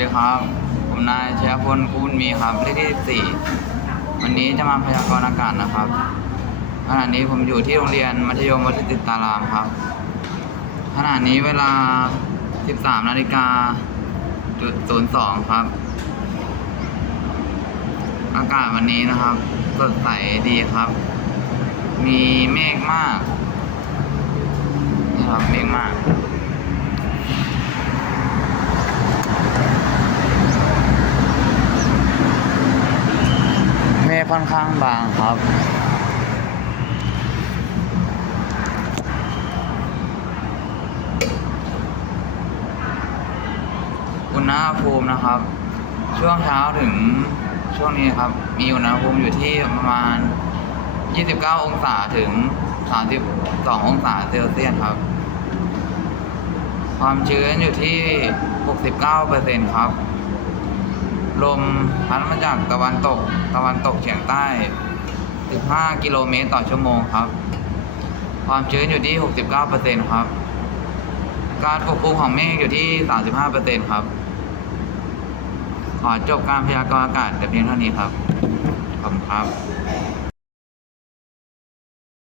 มีครับเลขที่14วันนี้จะมาพยากรณ์อากาศนะครับขณะนี้ผมอยู่ที่โรงเรียนมัธยมวัดติตารามครับขณะนี้เวลา 13นาฬิกาจุด02ครับ อากาศวันนี้นะครับ สดใสดีครับ มีเมฆมากนี่ครับเมฆมาก เมฆ ค่อนข้างบางครับ อุณหภูมินะครับ ช่วงเช้าถึงช่วงนี้ครับ มีอุณหภูมิอยู่ที่ประมาณ 29 องศาถึง 32 องศาเซลเซียสครับ ความชื้นอยู่ที่ 69%ครับ ลมพัดมาจากตะวันตก ตะวันตกเฉียงใต้ 15 กิโลเมตรต่อชั่วโมงครับ ความชื้นอยู่ที่ 69%ครับ การปกคลุมของเมฆอยู่ที่ 35%ครับ ขอจบการพยากรณ์อากาศแต่เพียงเท่านี้ครับ ขอบคุณครับ